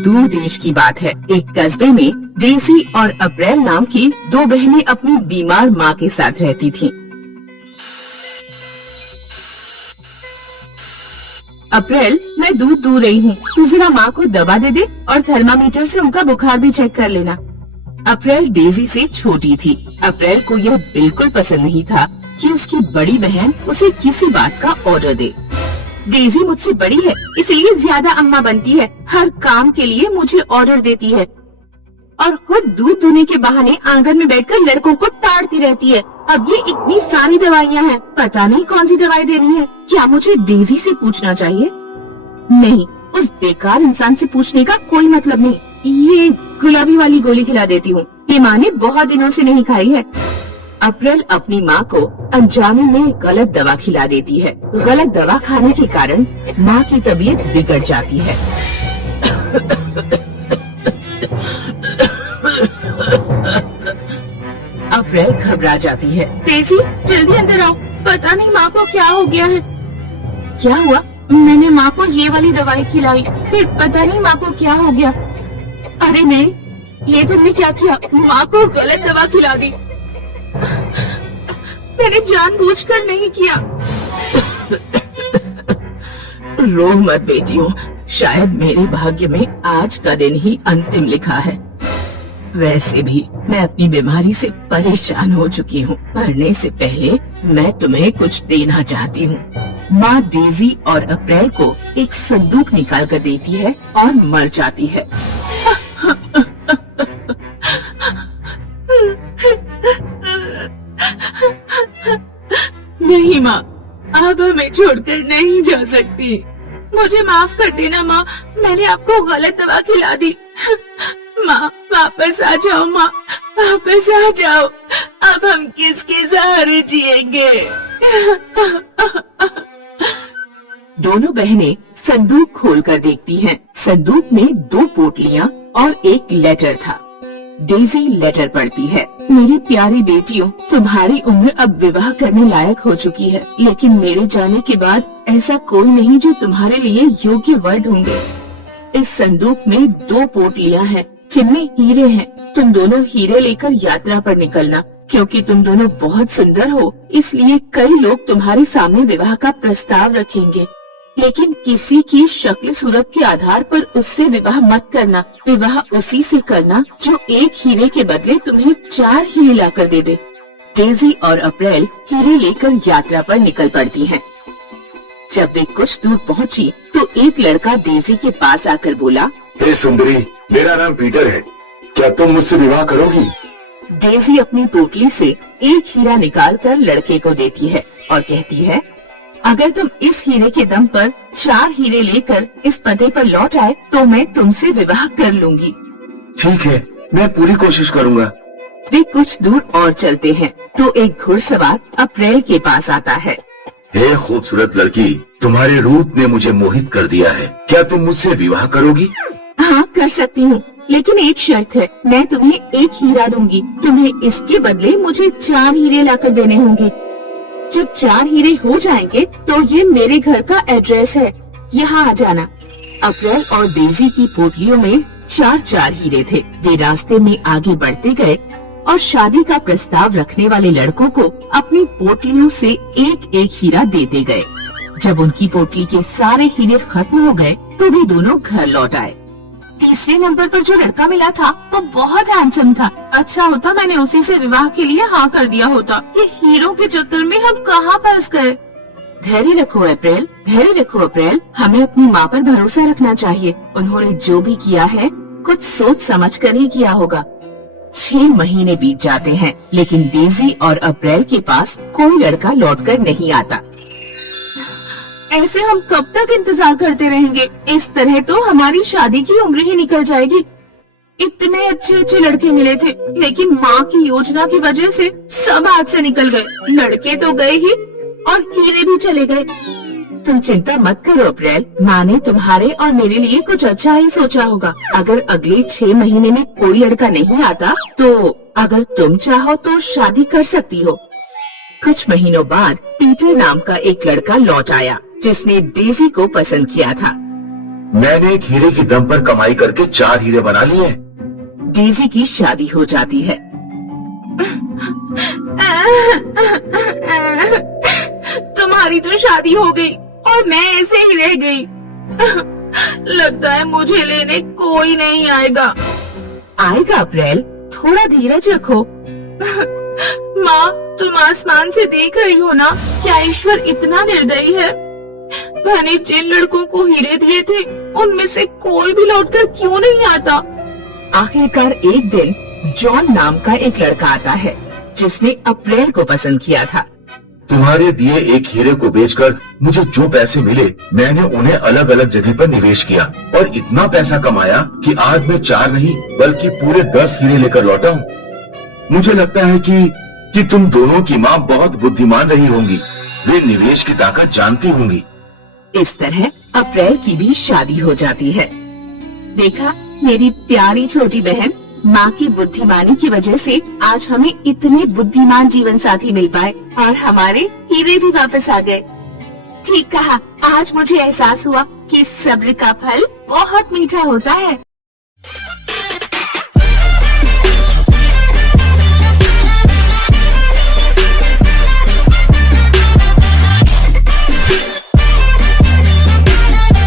दूर देश की बात है। एक कस्बे में डेजी और अप्रैल नाम की दो बहनें अपनी बीमार माँ के साथ रहती थीं। अप्रैल, मैं दूध दूह रही हूँ, तू जरा माँ को दवा दे दे और थर्मामीटर से उनका बुखार भी चेक कर लेना। अप्रैल डेजी से छोटी थी। अप्रैल को यह बिल्कुल पसंद नहीं था कि उसकी बड़ी बहन उसे किसी बात का ऑर्डर दे। डेजी मुझसे बड़ी है, इसलिए ज्यादा अम्मा बनती है, हर काम के लिए मुझे ऑर्डर देती है और खुद दूध दूहने के बहाने आंगन में बैठकर लड़कों को ताड़ती रहती है। अब ये इतनी सारी दवाइयाँ हैं, पता नहीं कौन सी दवाई देनी है। क्या मुझे डेजी से पूछना चाहिए? नहीं, उस बेकार इंसान से पूछने का कोई मतलब नहीं। ये गुलाबी वाली गोली खिला देती हूँ, ये माँ ने बहुत दिनों से नहीं खाई है। अप्रैल अपनी माँ को अनजाने में गलत दवा खिला देती है। गलत दवा खाने के कारण माँ की तबीयत बिगड़ जाती है। अप्रैल घबरा जाती है। डेजी, जल्दी अंदर आओ, पता नहीं माँ को क्या हो गया है। क्या हुआ? मैंने माँ को ये वाली दवाई खिलाई, फिर पता नहीं माँ को क्या हो गया। अरे नहीं, ये तुमने क्या किया? माँ को गलत दवा खिला दी। मैंने जानबूझकर नहीं किया। रो मत बेटियों, शायद मेरे भाग्य में आज का दिन ही अंतिम लिखा है। वैसे भी मैं अपनी बीमारी से परेशान हो चुकी हूँ। मरने से पहले मैं तुम्हें कुछ देना चाहती हूँ। माँ डेजी और अप्रैल को एक संदूक निकाल कर देती है और मर जाती है। नहीं माँ, आप हमें छोड़कर नहीं जा सकती। मुझे माफ कर देना माँ, मैंने आपको गलत दवा खिला दी। माँ, वापस आ जाओ माँ, वापस आ जाओ। अब हम किसके सहारे जिएंगे? दोनों बहनें संदूक खोलकर देखती हैं। संदूक में 2 पोटलियां और एक लेटर था। डेजी लेटर पढ़ती है। मेरी प्यारी बेटियों, तुम्हारी उम्र अब विवाह करने लायक हो चुकी है, लेकिन मेरे जाने के बाद ऐसा कोई नहीं जो तुम्हारे लिए योग्य वर ढूंढे। इस संदूक में 2 पोटलियां हैं, जिनमें हीरे हैं। तुम दोनों हीरे लेकर यात्रा पर निकलना। क्योंकि तुम दोनों बहुत सुंदर हो, इसलिए कई लोग तुम्हारे सामने विवाह का प्रस्ताव रखेंगे, लेकिन किसी की शक्ल सूरत के आधार पर उससे विवाह मत करना। विवाह उसी से करना जो एक हीरे के बदले तुम्हें 4 हीरे लाकर दे दे। डेजी और अप्रैल हीरे लेकर यात्रा पर निकल पड़ती हैं। जब वे कुछ दूर पहुंची, तो एक लड़का डेजी के पास आकर बोला, हे सुंदरी, मेरा नाम पीटर है, क्या तुम मुझसे विवाह करोगी? डेजी अपनी पोटली से एक हीरा निकालकर लड़के को देती है और कहती है, अगर तुम इस हीरे के दम पर 4 हीरे लेकर इस पते पर लौट आए तो मैं तुमसे विवाह कर लूंगी। ठीक है, मैं पूरी कोशिश करूँगा। वे कुछ दूर और चलते हैं तो एक घुड़सवार अप्रैल के पास आता है। हे खूबसूरत लड़की, तुम्हारे रूप ने मुझे मोहित कर दिया है, क्या तुम मुझसे विवाह करोगी? हाँ, कर सकती हूँ, लेकिन एक शर्त है, मैं तुम्हें एक हीरा दूंगी। तुम्हें इसके बदले मुझे 4 हीरे लाकर देने होंगे। जब 4 हीरे हो जाएंगे तो ये मेरे घर का एड्रेस है, यहाँ आ जाना। अप्रैल और डेजी की पोटलियों में 4 हीरे थे। वे रास्ते में आगे बढ़ते गए और शादी का प्रस्ताव रखने वाले लड़कों को अपनी पोटलियों से एक एक हीरा देते गए। जब उनकी पोटली के सारे हीरे खत्म हो गए तो वे दोनों घर लौट आए। तीसरे नंबर पर जो लड़का मिला था वो बहुत हैंडसम था। अच्छा होता मैंने उसी से विवाह के लिए हाँ कर दिया होता। ये हीरों के चक्कर में हम कहाँ फंस गए। धैर्य रखो अप्रैल, धैर्य रखो अप्रैल, हमें अपनी माँ पर भरोसा रखना चाहिए। उन्होंने जो भी किया है कुछ सोच समझ कर ही किया होगा। 6 महीने बीत जाते हैं, लेकिन डेजी और अप्रैल के पास कोई लड़का लौटकर नहीं आता। ऐसे हम कब तक इंतजार करते रहेंगे? इस तरह तो हमारी शादी की उम्र ही निकल जाएगी। इतने अच्छे अच्छे लड़के मिले थे, लेकिन माँ की योजना की वजह से सब हाथ से निकल गए। लड़के तो गए ही और हीरे भी चले गए। तुम चिंता मत करो अप्रैल, माँ ने तुम्हारे और मेरे लिए कुछ अच्छा ही सोचा होगा। अगर अगले 6 महीने में कोई लड़का नहीं आता तो अगर तुम चाहो तो शादी कर सकती हो। कुछ महीनों बाद पीटर नाम का एक लड़का लौट आया जिसने डेजी को पसंद किया था। मैंने एक हीरे की दम पर कमाई करके 4 हीरे बना लिए। डेजी की शादी हो जाती है। तुम्हारी तो शादी हो गई और मैं ऐसे ही रह गई। लगता है मुझे लेने कोई नहीं आएगा। आएगा अप्रैल, थोड़ा धीरज रखो। माँ, तुम आसमान से देख रही हो ना, क्या ईश्वर इतना निर्दयी है? मैंने जिन लड़कों को हीरे दिए थे उनमें से कोई भी लौटकर क्यों नहीं आता? आखिरकार एक दिन जॉन नाम का एक लड़का आता है जिसने अप्रैल को पसंद किया था। तुम्हारे दिए एक हीरे को बेचकर मुझे जो पैसे मिले, मैंने उन्हें अलग अलग जगह पर निवेश किया और इतना पैसा कमाया कि आज मैं 4 नहीं बल्कि पूरे 10 हीरे लेकर लौटा हूँ। मुझे लगता है कि तुम दोनों की माँ बहुत बुद्धिमान रही होंगी। वे निवेश की ताकत जानती होंगी। इस तरह अप्रैल की भी शादी हो जाती है। देखा मेरी प्यारी छोटी बहन, माँ की बुद्धिमानी की वजह से आज हमें इतने बुद्धिमान जीवन साथी मिल पाए और हमारे हीरे भी वापस आ गए। ठीक कहा, आज मुझे एहसास हुआ कि सब्र का फल बहुत मीठा होता है।